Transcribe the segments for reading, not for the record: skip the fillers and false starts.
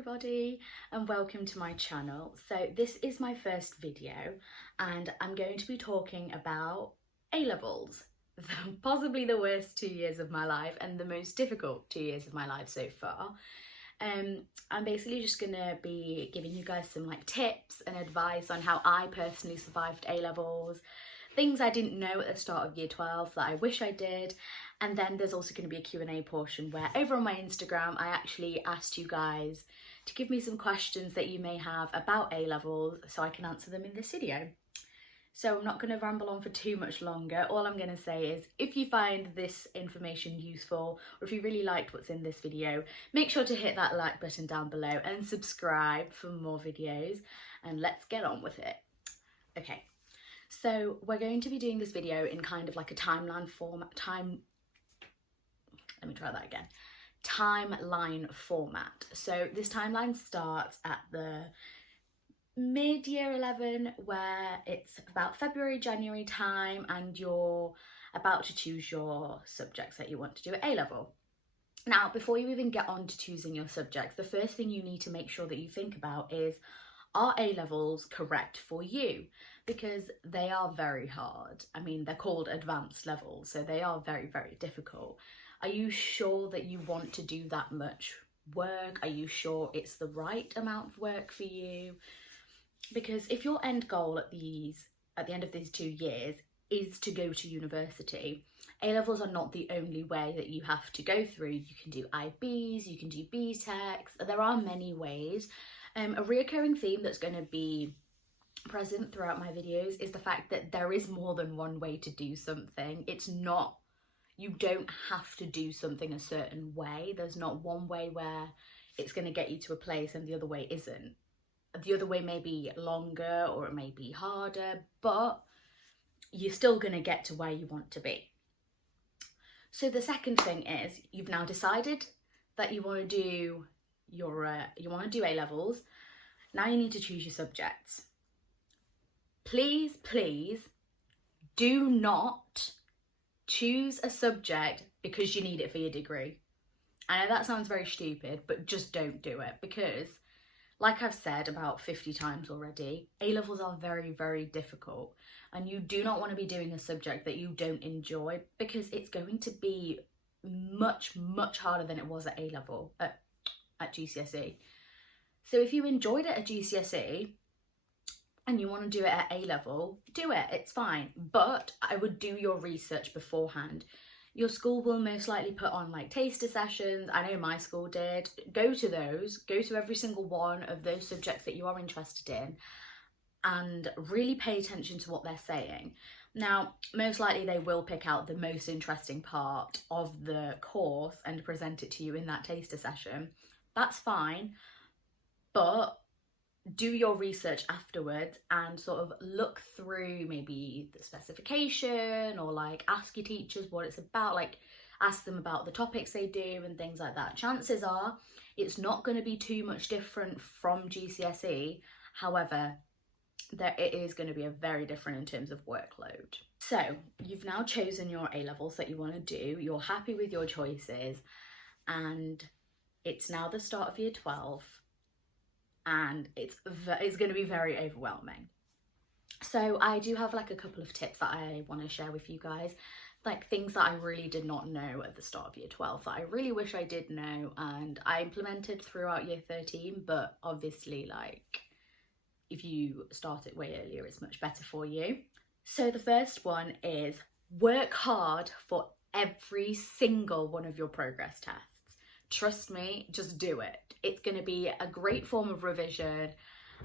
everybody and welcome to my channel. So this is my first video and I'm going to be talking about A-levels, possibly the worst 2 years of my life and the most difficult 2 years of my life so far. I'm basically just going to be giving you guys some tips and advice on how I personally survived A-levels, things I didn't know at the start of year 12 that I wish I did. And then there's also going to be a Q&A portion where over on my Instagram I actually asked you guys to give me some questions that you may have about A-levels so I can answer them in this video. So I'm not going to ramble on for too much longer. All I'm going to say is if you find this information useful or if you really liked what's in this video, make sure to hit that like button down below and subscribe for more videos, and let's get on with it. Okay, so we're going to be doing this video in kind of like a timeline format, timeline format. So this timeline starts at the mid-year 11 where it's about February, January time and you're about to choose your subjects that you want to do at A-level. Now, before you even get on to choosing your subjects, the first thing you need to make sure that you think about is, are A-levels correct for you? Because they are very hard. I mean, they're called advanced levels, so they are very, very difficult. Are you sure that you want to do that much work? Are you sure it's the right amount of work for you? Because if your end goal at the end of these 2 years is to go to university, A-levels are not the only way that you have to go through. You can do IBs, you can do BTECs, there are many ways. A reoccurring theme that's going to be present throughout my videos is the fact that there is more than one way to do something. You don't have to do something a certain way. There's not one way where it's going to get you to a place and the other way isn't. The other way may be longer or it may be harder, but you're still going to get to where you want to be. So the second thing is you've now decided that you want to do A-levels. Now you need to choose your subjects. Please do not choose a subject because you need it for your degree. I know that sounds very stupid, but just don't do it, because like I've said about 50 times already, A-levels are very, very difficult, and you do not want to be doing a subject that you don't enjoy, because it's going to be much, much harder than it was at A-level, at GCSE. So if you enjoyed it at GCSE and you want to do it at A-level, do it, it's fine. But I would do your research beforehand. Your school will most likely put on taster sessions. I know my school did. Go to those, go to every single one of those subjects that you are interested in and really pay attention to what they're saying. Now, most likely they will pick out the most interesting part of the course and present it to you in that taster session. That's fine, but do your research afterwards and sort of look through maybe the specification, or ask your teachers what it's about, ask them about the topics they do and things like that. Chances are it's not going to be too much different from GCSE. However, it is going to be a very different in terms of workload. So you've now chosen your A-levels that you want to do. You're happy with your choices, and it's now the start of year 12. And it's going to be very overwhelming. So I do have a couple of tips that I want to share with you guys, things that I really did not know at the start of year 12 that I really wish I did know and I implemented throughout year 13, but obviously if you start it way earlier it's much better for you. So the first one is work hard for every single one of your progress tests. Trust me, just do it. It's going to be a great form of revision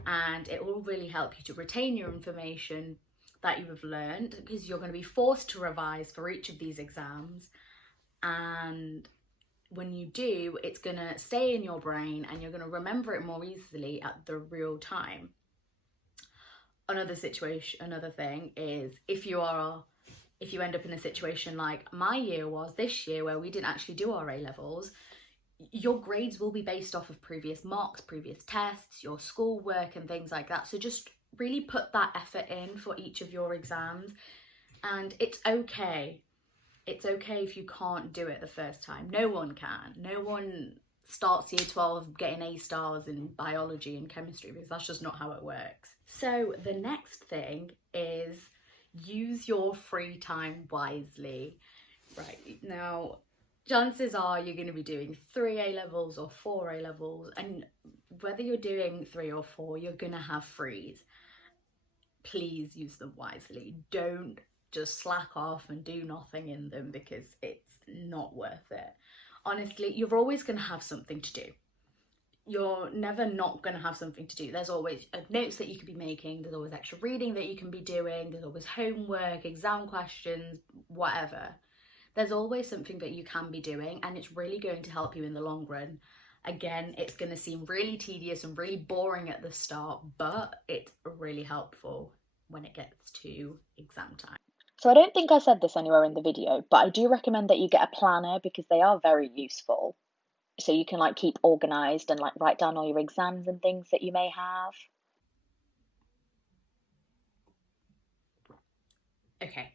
and it will really help you to retain your information that you have learned, because you're going to be forced to revise for each of these exams, and when you do, it's going to stay in your brain and you're going to remember it more easily at the real time. Another thing is if you end up in a situation like my year was this year where we didn't actually do our A-levels, your grades will be based off of previous mocks, previous tests, your schoolwork and things like that. So just really put that effort in for each of your exams, and it's okay. It's okay if you can't do it the first time. No one can. No one starts year 12 getting A stars in biology and chemistry, because that's just not how it works. So the next thing is use your free time wisely. Right, now chances are you're going to be doing 3 A-levels or 4 A-levels, and whether you're doing 3 or 4, you're going to have frees. Please use them wisely. Don't just slack off and do nothing in them, because it's not worth it. Honestly, you're always going to have something to do. You're never not going to have something to do. There's always notes that you could be making, there's always extra reading that you can be doing, there's always homework, exam questions, whatever. There's always something that you can be doing, and it's really going to help you in the long run. Again, it's going to seem really tedious and really boring at the start, but it's really helpful when it gets to exam time. So I don't think I said this anywhere in the video, but I do recommend that you get a planner, because they are very useful. So you can like keep organized and like write down all your exams and things that you may have. Okay,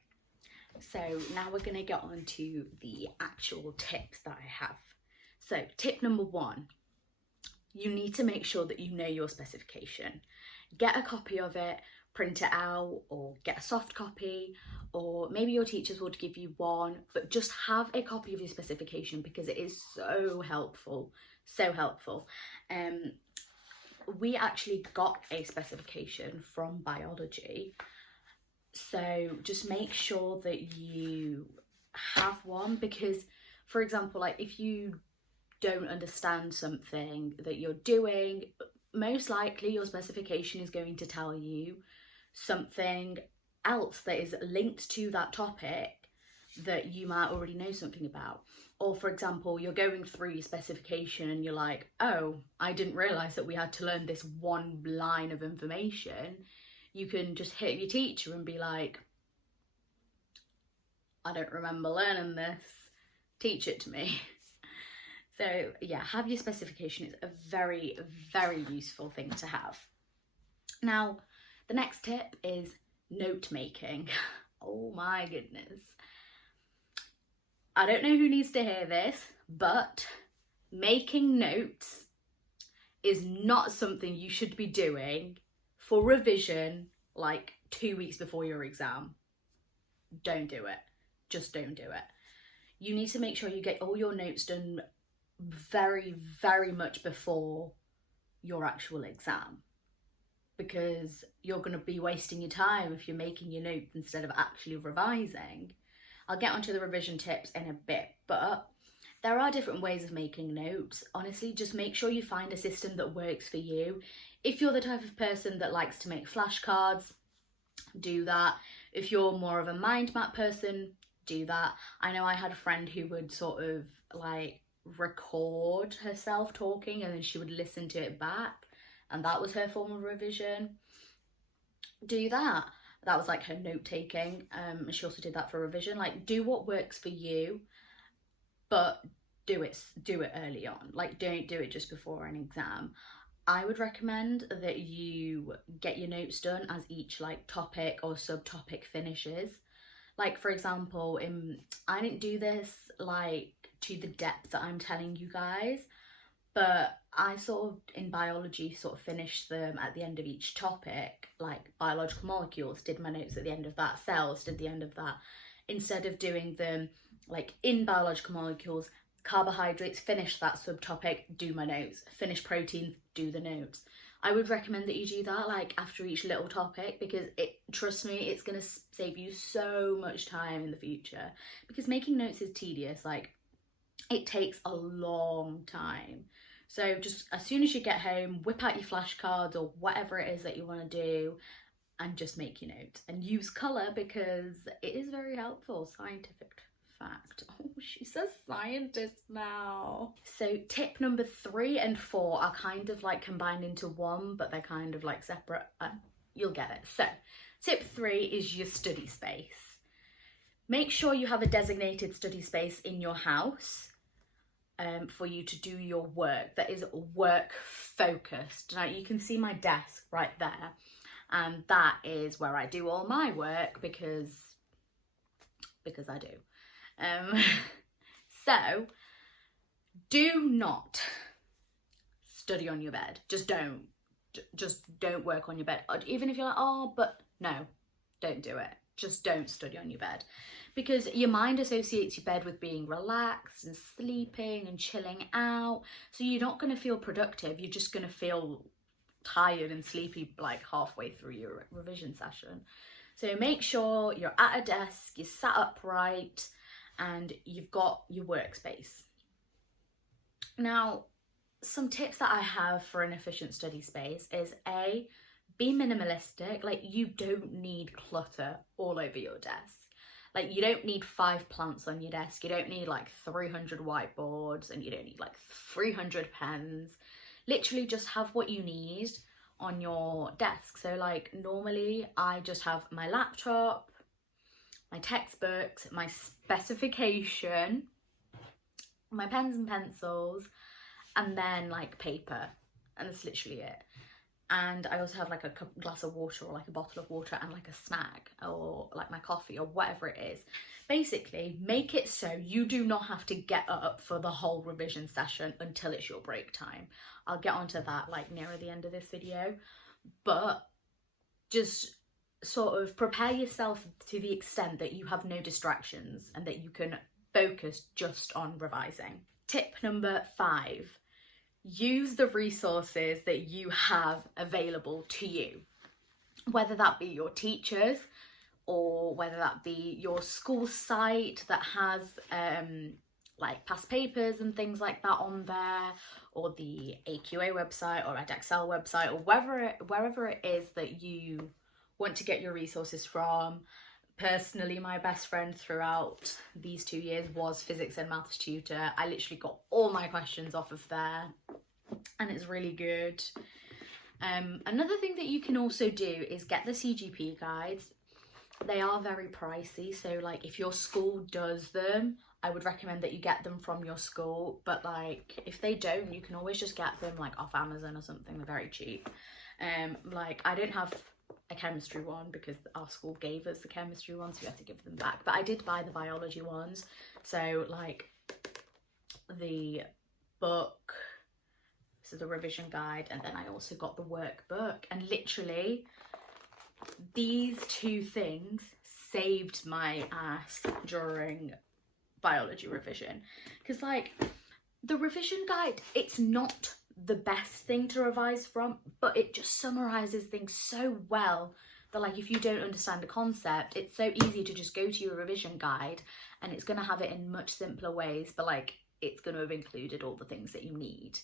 so now we're going to get on to the actual tips that I have. So tip number 1, you need to make sure that you know your specification. Get a copy of it, print it out, or get a soft copy, or maybe your teachers would give you one, but just have a copy of your specification, because it is so helpful, so helpful. We actually got a specification from biology, so just make sure that you have one, because for example, like if you don't understand something that you're doing, most likely your specification is going to tell you something else that is linked to that topic that you might already know something about. Or for example, you're going through your specification and you're like, oh, I didn't realise that we had to learn this one line of information. You can just hit your teacher and be like, I don't remember learning this, teach it to me. So yeah, have your specification. It's a very, very useful thing to have. Now, the next tip is note making. Oh my goodness. I don't know who needs to hear this, but making notes is not something you should be doing for revision like 2 weeks before your exam. Don't do it. Just don't do it. You need to make sure you get all your notes done very, very much before your actual exam, because you're going to be wasting your time if you're making your notes instead of actually revising. I'll get onto the revision tips in a bit, but there are different ways of making notes. Honestly, just make sure you find a system that works for you. If you're the type of person that likes to make flashcards, do that. If you're more of a mind map person, do that. I know I had a friend who would sort of like record herself talking and then she would listen to it back, and that was her form of revision. Do that. That was like her note taking. She also did that for revision. Like, do what works for you, but do it early on. Like, don't do it just before an exam. I would recommend that you get your notes done as each like topic or subtopic finishes. Like for example, I didn't do this like to the depth that I'm telling you guys, but I sort of in biology sort of finished them at the end of each topic. Like biological molecules, did my notes at the end of that. Cells, did the end of that. Instead of doing them like in biological molecules, carbohydrates, finish that subtopic, do my notes. Finish proteins, do the notes. I would recommend that you do that like after each little topic, because trust me, it's going to save you so much time in the future, because making notes is tedious. Like, it takes a long time. So just as soon as you get home, whip out your flashcards or whatever it is that you want to do and just make your notes, and use colour because it is very helpful. Scientific fact. Oh, she's a scientist now. So tip number 3 and 4 are kind of like combined into one, but they're kind of like separate. You'll get it. So tip 3 is your study space. Make sure you have a designated study space in your house for you to do your work that is work focused. Now you can see my desk right there, and that is where I do all my work because I do. So do not study on your bed. Just don't. Just don't work on your bed. Even if you're like, oh, but no, don't do it. Just don't study on your bed. Because your mind associates your bed with being relaxed and sleeping and chilling out. So you're not going to feel productive. You're just going to feel tired and sleepy like halfway through your revision session. So make sure you're at a desk, you're sat upright, and you've got your workspace. Now, some tips that I have for an efficient study space is A, be minimalistic. Like, you don't need clutter all over your desk. Like, you don't need 5 plants on your desk. You don't need like 300 whiteboards, and you don't need like 300 pens. Literally just have what you need on your desk. So like, normally I just have my laptop, my textbooks, my specification, my pens and pencils, and then like paper, and that's literally it. And I also have like a glass of water, or like a bottle of water, and like a snack, or like my coffee, or whatever it is. Basically, make it so you do not have to get up for the whole revision session until it's your break time. I'll get onto that like nearer the end of this video, but just sort of prepare yourself to the extent that you have no distractions and that you can focus just on revising. Tip number 5. Use the resources that you have available to you, whether that be your teachers, or whether that be your school site that has like past papers and things like that on there, or the AQA website or Edexcel website, or wherever it is that you want to get your resources from. Personally, my best friend throughout these 2 years was physics and maths tutor. I literally got all my questions off of there, and it's really good. Another thing that you can also do is get the CGP guides. They are very pricey, so like if your school does them, I would recommend that you get them from your school, but like if they don't, you can always just get them like off Amazon or something. They're very cheap. Like, I don't have a chemistry one because our school gave us the chemistry one, so we have to give them back, but I did buy the biology ones. So like the book, so the revision guide, and then I also got the workbook, and literally these 2 things saved my ass during biology revision. Because like, the revision guide, it's not the best thing to revise from, but it just summarizes things so well that like, if you don't understand a concept, it's so easy to just go to your revision guide, and it's going to have it in much simpler ways, but like, it's going to have included all the things that you need.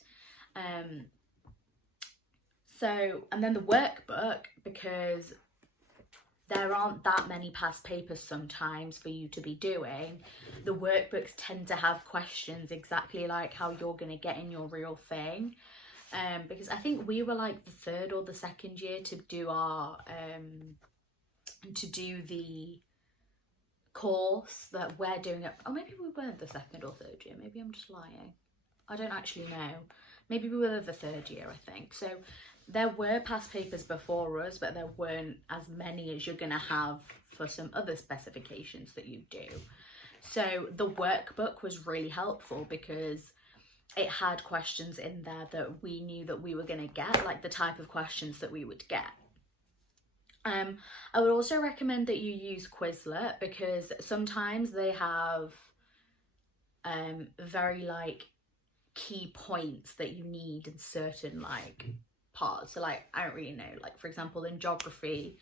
So, and then the workbook, because there aren't that many past papers sometimes for you to be doing, the workbooks tend to have questions exactly like how you're going to get in your real thing. Because I think we were like the 3rd or the 2nd year to do our the course that we're doing it. Oh, maybe we weren't the 2nd or 3rd year. Maybe I'm just lying. I don't actually know. Maybe we were the 3rd year, I think. So there were past papers before us, but there weren't as many as you're going to have for some other specifications that you do. So the workbook was really helpful because it had questions in there that we knew that we were going to get, like the type of questions that we would get. I would also recommend that you use Quizlet, because sometimes they have very like key points that you need in certain like parts. So like, I don't really know, like for example in geography,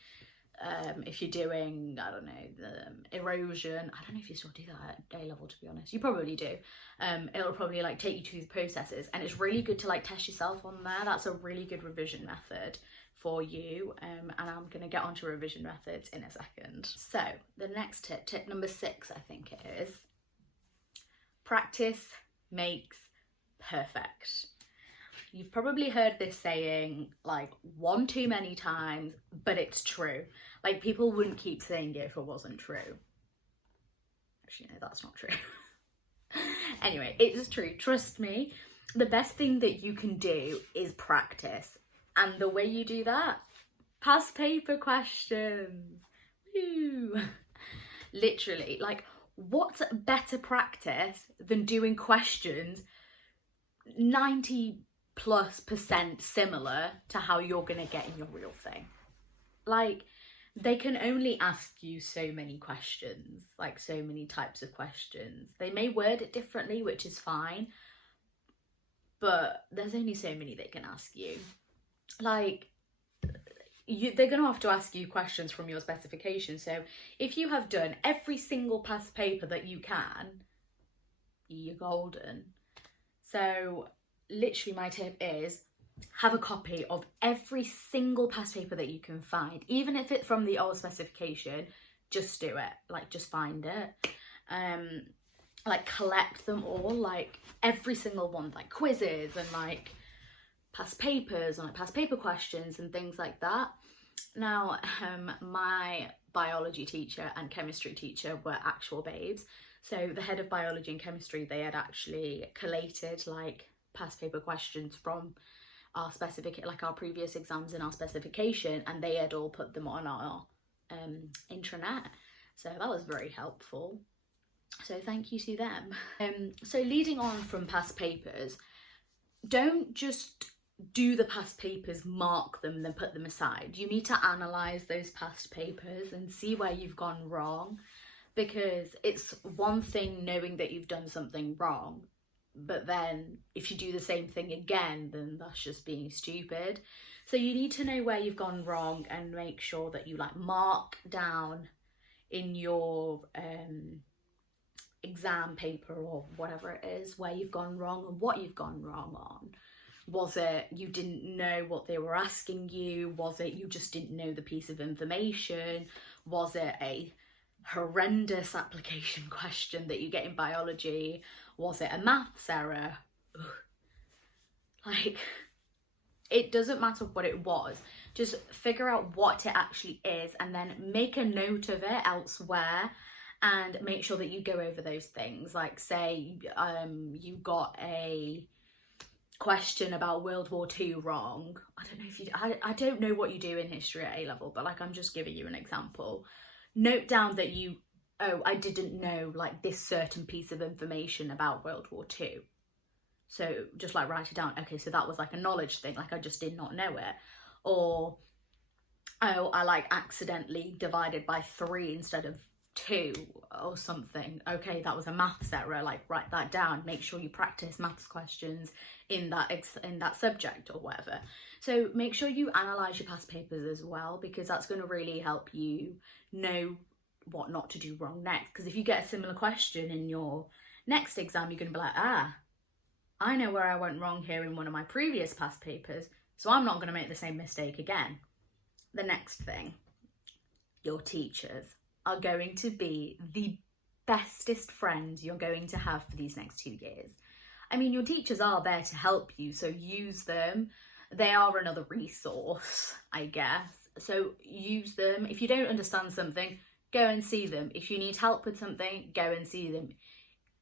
if you're doing, I don't know, the erosion, I don't know if you still do that at A level, to be honest. You probably do. It'll probably like take you through the processes, and it's really good to like test yourself on there. That's a really good revision method for you, and I'm going to get onto revision methods in a second. So the next tip number 6, I think it is, practice makes perfect. You've probably heard this saying like one too many times, but it's true. Like, people wouldn't keep saying it if it wasn't true. Actually, no, that's not true. Anyway, it is true. Trust me. The best thing that you can do is practice. And the way you do that, past paper questions. Woo. Literally, like, what's better practice than doing questions 90 plus percent similar to how you're going to get in your real thing. Like, they can only ask you so many questions, like so many types of questions. They may word it differently, which is fine, but there's only so many they can ask you. Like, they're going to have to ask you questions from your specification. So if you have done every single past paper that you can, you're golden. So literally my tip is have a copy of every single past paper that you can find, even if it's from the old specification. Just do it, like just find it, like collect them all, like every single one, like quizzes and like past papers and like past paper questions and things like that. Now my biology teacher and chemistry teacher were actual babes, so the head of biology and chemistry, they had actually collated like past paper questions from our like our previous exams in our specification, and they had all put them on our intranet, so that was very helpful, so thank you to them. So leading on from past papers, don't just do the past papers, mark them, then put them aside. You need to analyze those past papers and see where you've gone wrong, because it's one thing knowing that you've done something wrong, but then if you do the same thing again, then that's just being stupid. So you need to know where you've gone wrong and make sure that you like mark down in your exam paper or whatever it is where you've gone wrong and what you've gone wrong on. Was it you didn't know what they were asking you? Was it you just didn't know the piece of information? Was it a horrendous application question that you get in biology? Was it a maths error? Ugh. Like, it doesn't matter what it was, just figure out what it actually is and then make a note of it elsewhere and make sure that you go over those things. Like, say you got a question about World War II wrong. I don't know what you do in history at A level, but like, I'm just giving you an example. Note down that I didn't know like this certain piece of information about World War II. So just like write it down. Okay, so that was like a knowledge thing, like I just did not know it. Or, oh, I like accidentally divided by 3 instead of 2 or something. Okay, that was a maths error, like write that down. Make sure you practice maths questions in that subject or whatever. So make sure you analyze your past papers as well, because that's going to really help you know what not to do wrong next. Because if you get a similar question in your next exam, you're going to be like, I know where I went wrong here in one of my previous past papers, so I'm not going to make the same mistake again. The next thing, your teachers are going to be the bestest friends you're going to have for these next 2 years. I mean, your teachers are there to help you, so use them. They are another resource, I guess. So use them. If you don't understand something, go and see them. If you need help with something, go and see them.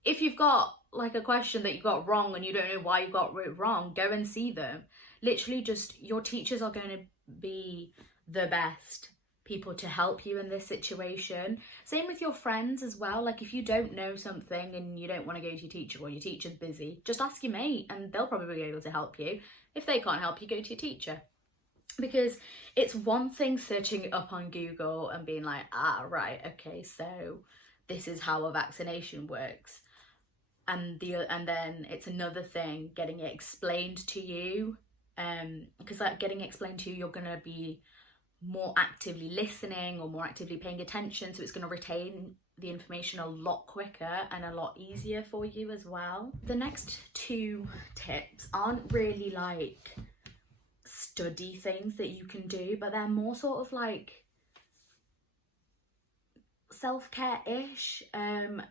If you've got like a question that you got wrong and you don't know why you got it wrong, go and see them. Literally, just your teachers are going to be the best people to help you in this situation. Same with your friends as well. Like, if you don't know something and you don't want to go to your teacher or your teacher's busy, just ask your mate and they'll probably be able to help you. If they can't help you, go to your teacher. Because it's one thing searching it up on Google and being like, right, okay, so this is how a vaccination works. And then it's another thing getting it explained to you. Because like getting it explained to you, you're going to be more actively listening or more actively paying attention, so it's going to retain the information a lot quicker and a lot easier for you as well. The next 2 tips aren't really like study things that you can do, but they're more sort of like self-care-ish. And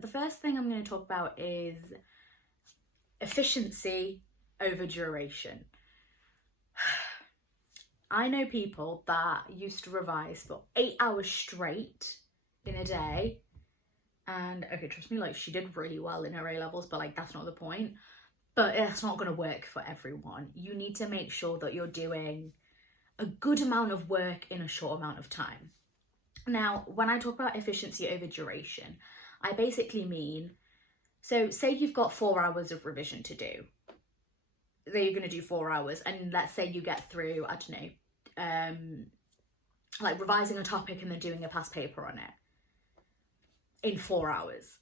the first thing I'm going to talk about is efficiency over duration. I know people that used to revise for 8 hours straight in a day, and okay, trust me, like she did really well in her A levels, but like that's not the point. But it's not going to work for everyone. You need to make sure that you're doing a good amount of work in a short amount of time. Now, when I talk about efficiency over duration, I basically mean, so say you've got 4 hours of revision to do. that you're going to do 4 hours, and let's say you get through, I don't know, like revising a topic and then doing a past paper on it in 4 hours.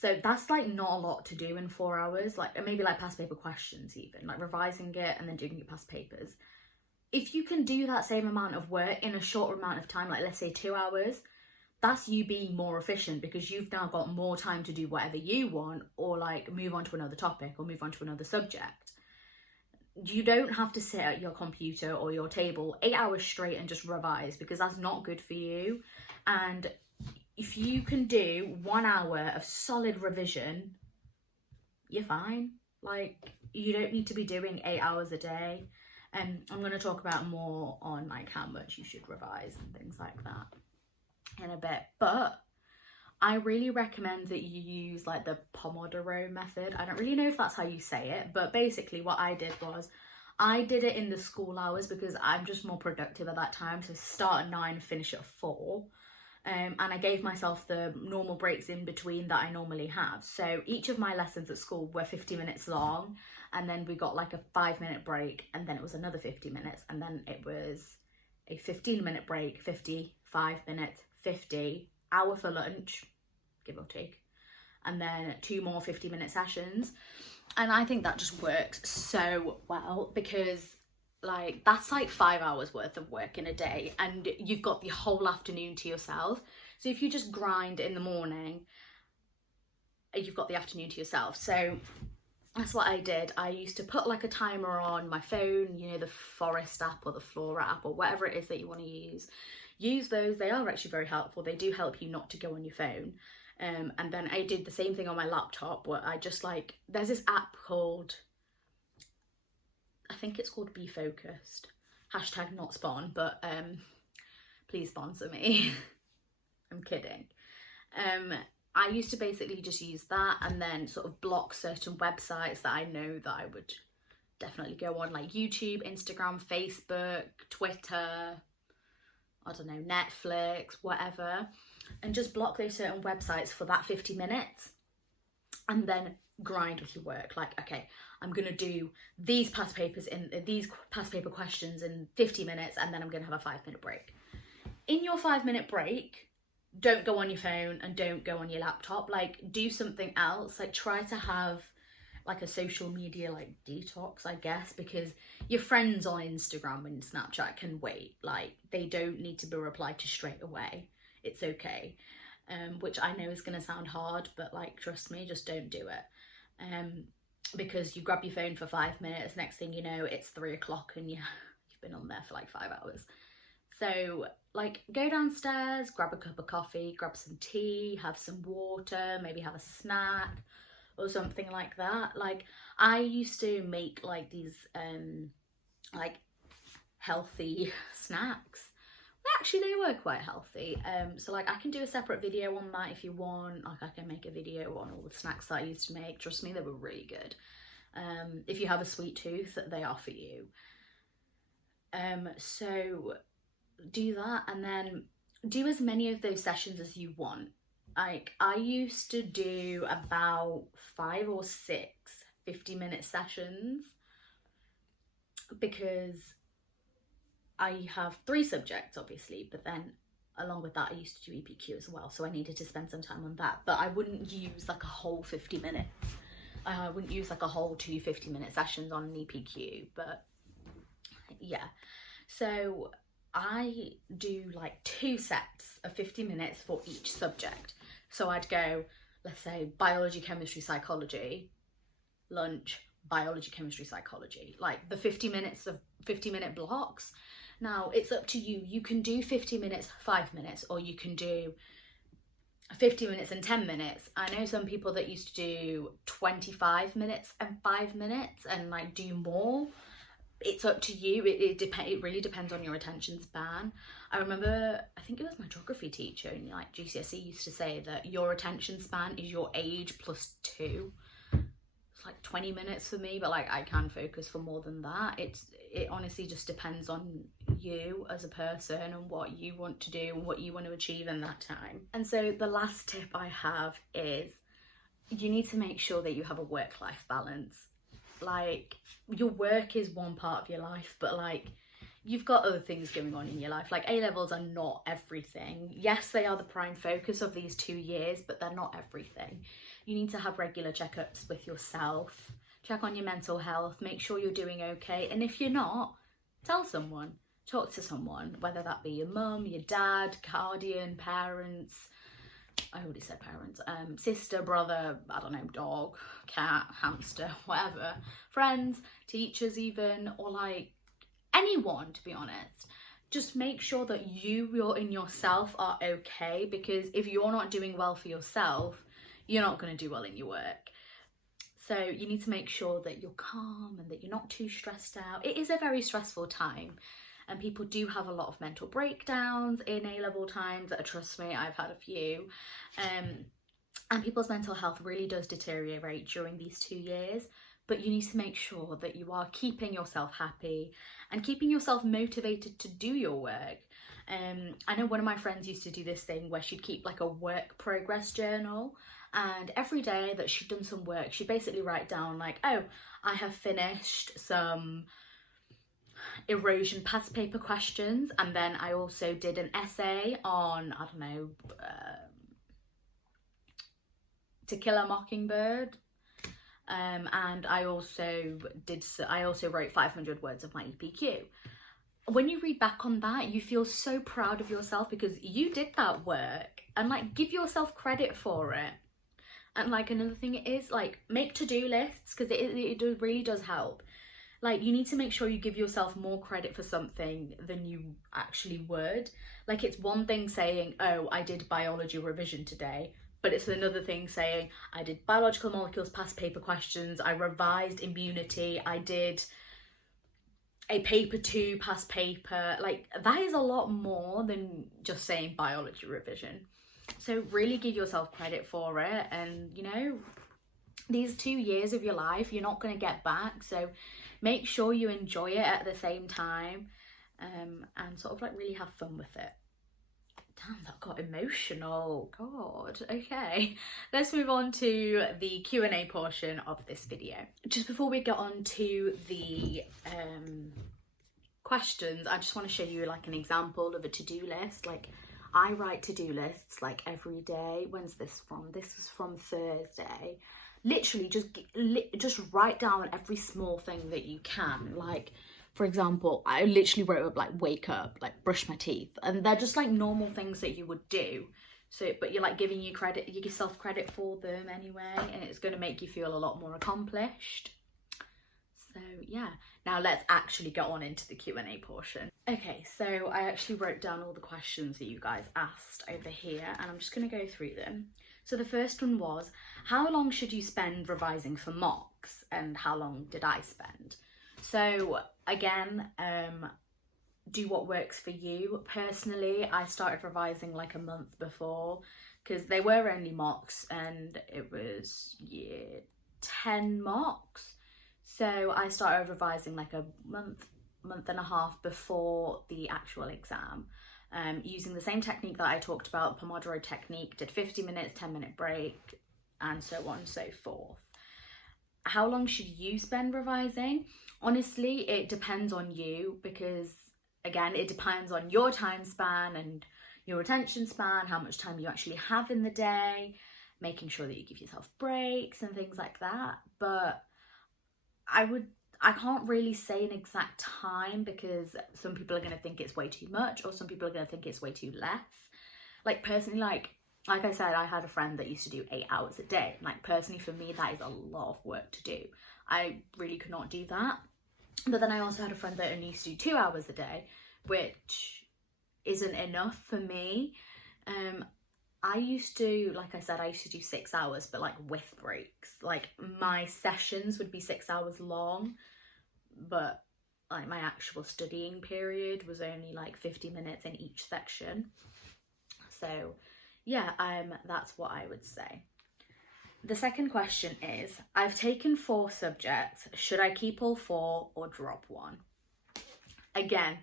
So that's like not a lot to do in 4 hours, like maybe like past paper questions, even like revising it and then doing your past papers. If you can do that same amount of work in a shorter amount of time, like let's say 2 hours, that's you being more efficient, because you've now got more time to do whatever you want, or like move on to another topic or move on to another subject. You don't have to sit at your computer or your table 8 hours straight and just revise, because that's not good for you. And if you can do 1 hour of solid revision, you're fine. Like, you don't need to be doing 8 hours a day. And I'm going to talk about more on like how much you should revise and things like that in a bit. But I really recommend that you use like the Pomodoro method. I don't really know if that's how you say it, but basically what I did was I did it in the school hours, because I'm just more productive at that time. So start at 9, finish at 4. And I gave myself the normal breaks in between that I normally have. So each of my lessons at school were 50 minutes long, and then we got like a 5-minute break, and then it was another 50 minutes, and then it was a 15-minute break, 50, 5 minutes, 50, hour for lunch, give or take, and then 2 more 50-minute sessions. And I think that just works so well, because like that's like 5 hours worth of work in a day, and you've got the whole afternoon to yourself. So if you just grind in the morning, you've got the afternoon to yourself. So that's what I did. I used to put like a timer on my phone, you know, the Forest app or the Flora app or whatever it is that you want to use those. They are actually very helpful. They do help you not to go on your phone. And then I did the same thing on my laptop, where I just like, there's this app called, I think it's called Be Focused, hashtag not spawn, but please sponsor me. I'm kidding. I used to basically just use that and then sort of block certain websites that I know that I would definitely go on, like YouTube, Instagram, Facebook, Twitter, I don't know, Netflix, whatever, and just block those certain websites for that 50 minutes and then grind with your work. Like, okay, I'm gonna do these past papers in these past paper questions in 50 minutes, and then I'm gonna have a 5-minute break. In your 5-minute break, don't go on your phone and don't go on your laptop. Like, do something else. Like, try to have like a social media like detox, I guess, because your friends on Instagram and Snapchat can wait. Like, they don't need to be replied to straight away. It's okay. Which I know is going to sound hard, but like, trust me, just don't do it. Because you grab your phone for 5 minutes, next thing you know, it's 3 o'clock and you've been on there for like 5 hours. So like, go downstairs, grab a cup of coffee, grab some tea, have some water, maybe have a snack or something like that. Like, I used to make like these like healthy snacks. Actually, they were quite healthy. So like, I can do a separate video on that if you want. Like, I can make a video on all the snacks that I used to make. Trust me, they were really good. If you have a sweet tooth, they are for you. So do that, and then do as many of those sessions as you want. Like, I used to do about 5 or 6 50-minute sessions, because I have 3 subjects obviously, but then along with that I used to do EPQ as well, so I needed to spend some time on that. But I wouldn't use like a whole 50 minutes. I wouldn't use like a whole 2 50-minute sessions on an EPQ, but yeah. So I do like 2 sets of 50 minutes for each subject. So I'd go, let's say, biology, chemistry, psychology, lunch, biology, chemistry, psychology, like the 50 minutes of 50-minute blocks. Now it's up to you. You can do 50 minutes, 5 minutes, or you can do 50 minutes and 10 minutes. I know some people that used to do 25 minutes and 5 minutes and like do more. It's up to you. It really depends on your attention span. I remember, I think it was my geography teacher in like GCSE used to say that your attention span is your age plus 2. It's like 20 minutes for me, but like, I can focus for more than that. It honestly just depends on you as a person and what you want to do and what you want to achieve in that time. And so the last tip I have is, you need to make sure that you have a work-life balance. Like, your work is one part of your life, but like, you've got other things going on in your life. Like, A-levels are not everything. Yes, they are the prime focus of these 2 years, but they're not everything. You need to have regular checkups with yourself, check on your mental health, make sure you're doing okay. And if you're not, tell someone, talk to someone, whether that be your mum, your dad, guardian, parents, I already said parents, sister, brother, I don't know, dog, cat, hamster, whatever, friends, teachers even, or like anyone, to be honest. Just make sure that you're in yourself are okay, because if you're not doing well for yourself, you're not going to do well in your work. So you need to make sure that you're calm and that you're not too stressed out. It is a very stressful time, and people do have a lot of mental breakdowns in A-level times. Trust me, I've had a few. And people's mental health really does deteriorate during these 2 years. But you need to make sure that you are keeping yourself happy and keeping yourself motivated to do your work. I know one of my friends used to do this thing where she'd keep like a work progress journal, and every day that she'd done some work, she'd basically write down like, oh, I have finished some erosion past paper questions, and then I also did an essay on, I don't know, To Kill a Mockingbird. And I also wrote 500 words of my EPQ. When you read back on that, you feel so proud of yourself because you did that work, and like, give yourself credit for it. And like, another thing is like, make to-do lists, because it really does help. Like, you need to make sure you give yourself more credit for something than you actually would. Like, it's one thing saying, oh, I did biology revision today, but it's another thing saying, I did biological molecules past paper questions, I revised immunity, I did a paper 2 past paper. Like, that is a lot more than just saying biology revision. So really give yourself credit for it. And, you know, these 2 years of your life, you're not going to get back. So make sure you enjoy it at the same time, and sort of like really have fun with it. Damn, that got emotional. God. Okay, let's move on to the Q&A portion of this video. Just before we get on to the questions, I just want to show you like an example of a to-do list. Like, I write to-do lists like every day. When's this from? This was from Thursday. Literally just write down every small thing that you can. Like, for example, I literally wrote up like, wake up, like brush my teeth, and they're just like normal things that you would do. So, but you're like giving yourself credit for them anyway, and it's going to make you feel a lot more accomplished. So yeah, now let's actually get on into the Q&A portion. Okay, so I actually wrote down all the questions that you guys asked over here, and I'm just going to go through them. So the first one was, how long should you spend revising for mocks, and how long did I spend? So again, do what works for you. Personally, I started revising like a month before, because they were only mocks and it was year 10 mocks. So I started revising like a month and a half before the actual exam, using the same technique that I talked about, Pomodoro technique, did 50 minutes, 10-minute break, and so on and so forth. How long should you spend revising? Honestly, it depends on you, because again, it depends on your time span and your attention span, how much time you actually have in the day, making sure that you give yourself breaks and things like that. But I can't really say an exact time, because some people are going to think it's way too much, or some people are going to think it's way too less. Like, personally, like I said, I had a friend that used to do 8 hours a day. Like, personally, for me, that is a lot of work to do. I really could not do that. But then I also had a friend that only used to do 2 hours a day, which isn't enough for me. I used to, like I said, I used to do 6 hours, but like with breaks. Like, my sessions would be 6 hours long, but like my actual studying period was only like 50 minutes in each section. So yeah, that's what I would say. The second question is, I've taken 4 subjects. Should I keep all 4 or drop one? Again,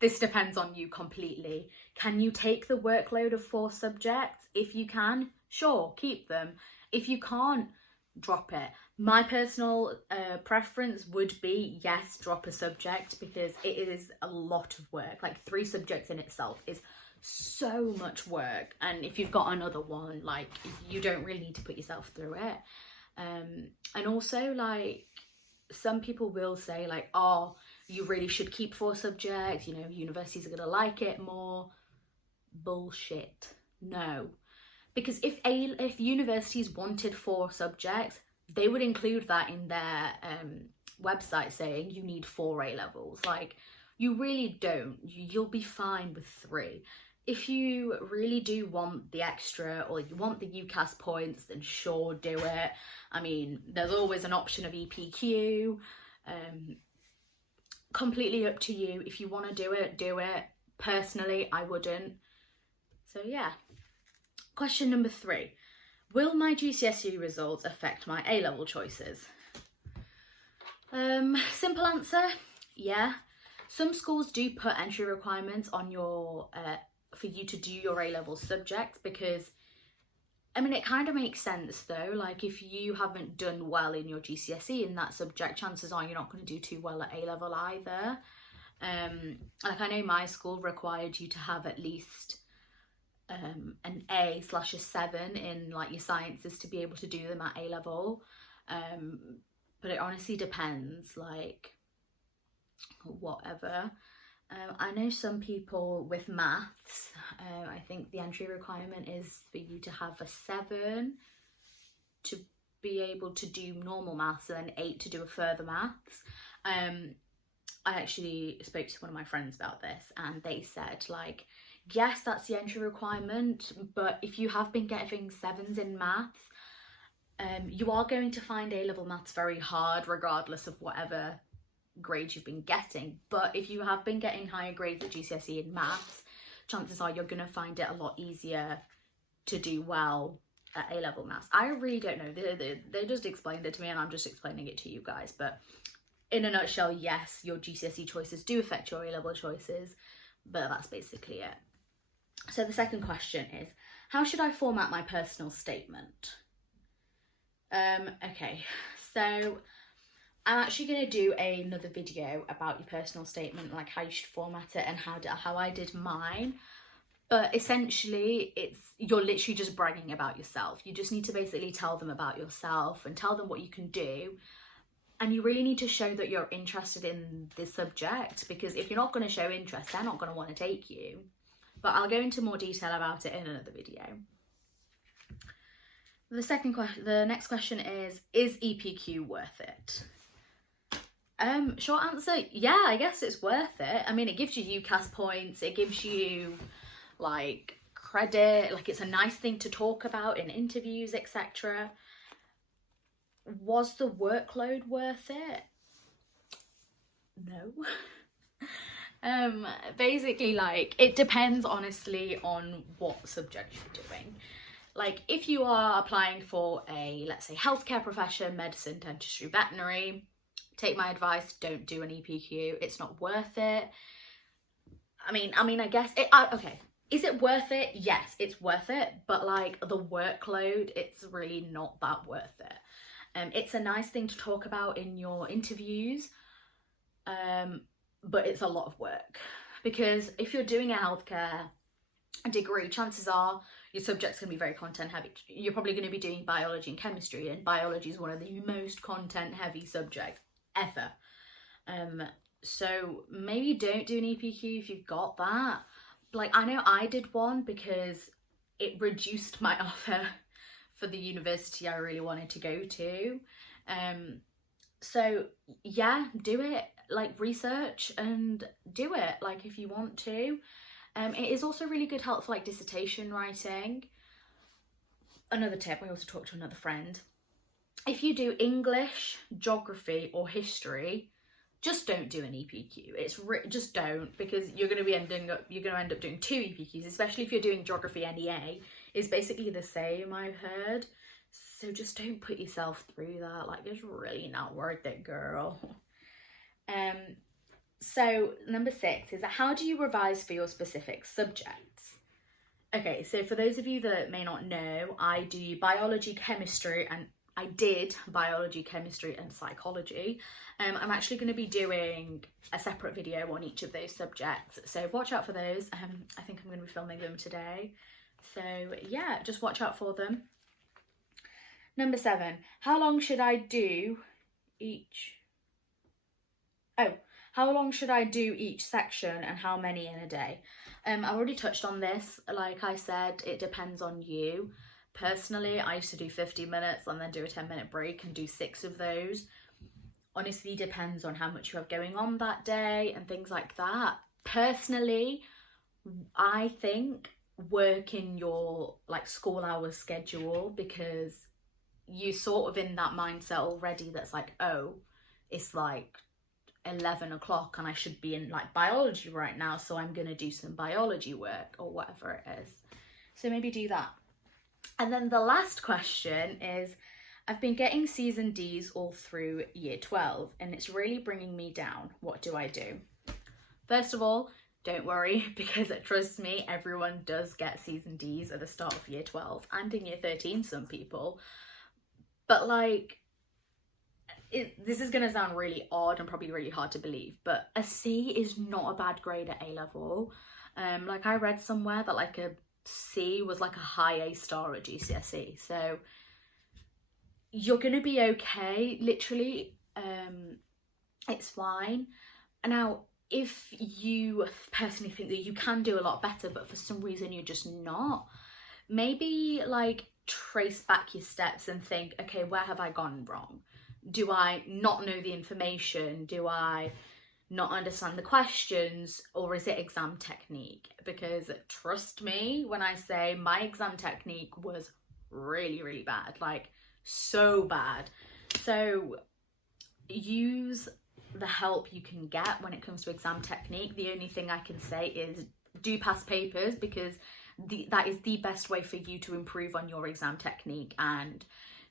this depends on you completely. Can you take the workload of 4 subjects? If you can, sure, keep them. If you can't, drop it. My personal preference would be, yes, drop a subject, because it is a lot of work. Like 3 subjects in itself is so much work, and if you've got another one, like, you don't really need to put yourself through it. And also, like, some people will say, like, oh, you really should keep 4 subjects, you know, universities are gonna like it more. Bullshit. No. Because if universities wanted 4 subjects, they would include that in their website, saying you need 4 A-levels. Like, you really don't. You'll be fine with 3. If you really do want the extra, or you want the UCAS points, then sure, do it. I mean, there's always an option of EPQ. Completely up to you. If you want to do it, do it. Personally, I wouldn't. So yeah. Question number 3. Will my GCSE results affect my A-level choices? Simple answer, yeah. Some schools do put entry requirements on your for you to do your A-level subjects, because, I mean, it kind of makes sense though. Like, if you haven't done well in your GCSE in that subject, chances are you're not going to do too well at A-level either. Like, I know my school required you to have at least an A/a 7 in, like, your sciences to be able to do them at A-level. But it honestly depends, like, whatever. I know some people with maths, I think the entry requirement is for you to have a 7 to be able to do normal maths, and then 8 to do a further maths. I actually spoke to one of my friends about this, and they said, like, yes, that's the entry requirement, but if you have been getting 7s in maths, you are going to find A-level maths very hard, regardless of whatever grades you've been getting. But if you have been getting higher grades at GCSE in maths, chances are you're going to find it a lot easier to do well at A-level maths. I really don't know. They just explained it to me, and I'm just explaining it to you guys. But in a nutshell, yes, your GCSE choices do affect your A-level choices, but that's basically it. So the second question is, how should I format my personal statement? Okay, so I'm actually going to do another video about your personal statement, like how you should format it and how I did mine. But essentially, you're literally just bragging about yourself. You just need to basically tell them about yourself and tell them what you can do. And you really need to show that you're interested in this subject, because if you're not going to show interest, they're not going to want to take you. But I'll go into more detail about it in another video. The next question is EPQ worth it? Short answer, yeah, I guess it's worth it. I mean, it gives you UCAS points, it gives you, like, credit, like, it's a nice thing to talk about in interviews, etc. Was the workload worth it? No. Basically, like, it depends honestly on what subject you're doing. Like, if you are applying for a, let's say, healthcare profession, medicine, dentistry, veterinary, take my advice, don't do an EPQ. It's not worth it. I mean, I guess it, okay, is it worth it? Yes, it's worth it, but, like, the workload, it's really not that worth it. It's a nice thing to talk about in your interviews, but it's a lot of work, because if you're doing a healthcare degree, chances are your subject's going to be very content heavy. You're probably going to be doing biology and chemistry, and biology is one of the most content heavy subjects ever. So maybe don't do an EPQ if you've got that. Like, I know I did one because it reduced my offer for the university I really wanted to go to. So yeah, do it. Like, research and do it, like, if you want to. It is also really good help for, like, dissertation writing. Another tip, I also talked to another friend. If you do English, geography or history, just don't do an EPQ. Just don't, because you're going to end up doing 2 EPQs, especially if you're doing geography NEA. It's basically the same, I've heard. So just don't put yourself through that. Like, it's really not worth it, girl. So number 6 is, how do you revise for your specific subjects? Okay, so for those of you that may not know, I do biology, chemistry, and I did biology, chemistry and psychology. I'm actually going to be doing a separate video on each of those subjects, so watch out for those. I think I'm going to be filming them today, so yeah, just watch out for them. Number 7, how long should I do each section and how many in a day? I've already touched on this. Like I said, it depends on you. Personally, I used to do 50 minutes and then do a 10-minute break and do 6 of those. Honestly, depends on how much you have going on that day and things like that. Personally, I think work in your like school hours schedule, because you're sort of in that mindset already that's like, oh, it's like 11 o'clock and I should be in like biology right now, so I'm gonna do some biology work or whatever it is. So maybe do that. And then the last question is, I've been getting C's and D's all through year 12 and it's really bringing me down. What do I do? First of all, don't worry, because trust me, everyone does get C's and D's at the start of year 12 and in year 13, some people. But like, this is going to sound really odd and probably really hard to believe, but a C is not a bad grade at A-level. Like I read somewhere that like a C was like a high A star at GCSE, so you're going to be okay, literally. It's fine. Now, if you personally think that you can do a lot better, but for some reason you're just not, maybe like trace back your steps and think, okay, where have I gone wrong? Do I not know the information? Do I not understand the questions? Or is it exam technique? Because trust me when I say my exam technique was really, really bad, like so bad. So use the help you can get when it comes to exam technique. The only thing I can say is do past papers, because that is the best way for you to improve on your exam technique and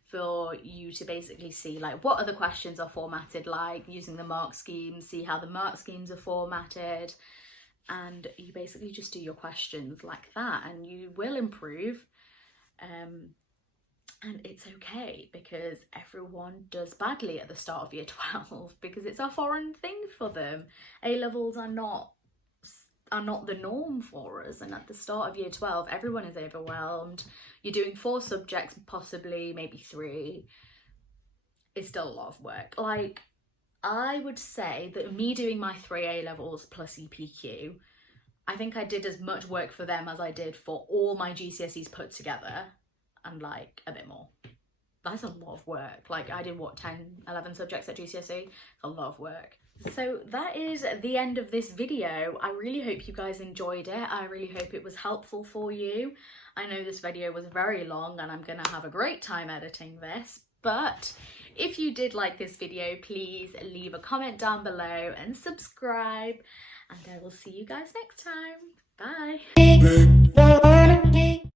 for you to basically see like what other questions are formatted, like using the mark schemes, see how the mark schemes are formatted, and you basically just do your questions like that and you will improve. And it's okay, because everyone does badly at the start of year 12 because it's a foreign thing for them. A-levels are not the norm for us, and at the start of year 12 everyone is overwhelmed. You're doing 4 subjects, possibly maybe 3. It's still a lot of work. Like, I would say that me doing my 3 A-levels plus EPQ, I think I did as much work for them as I did for all my GCSEs put together, and like a bit more. That's a lot of work. Like I did what, 10, 11 subjects at GCSE? A lot of work. So that is the end of this video. I really hope you guys enjoyed it. I really hope it was helpful for you. I know this video was very long and I'm gonna have a great time editing this, but if you did like this video, please leave a comment down below and subscribe, and I will see you guys next time. Bye.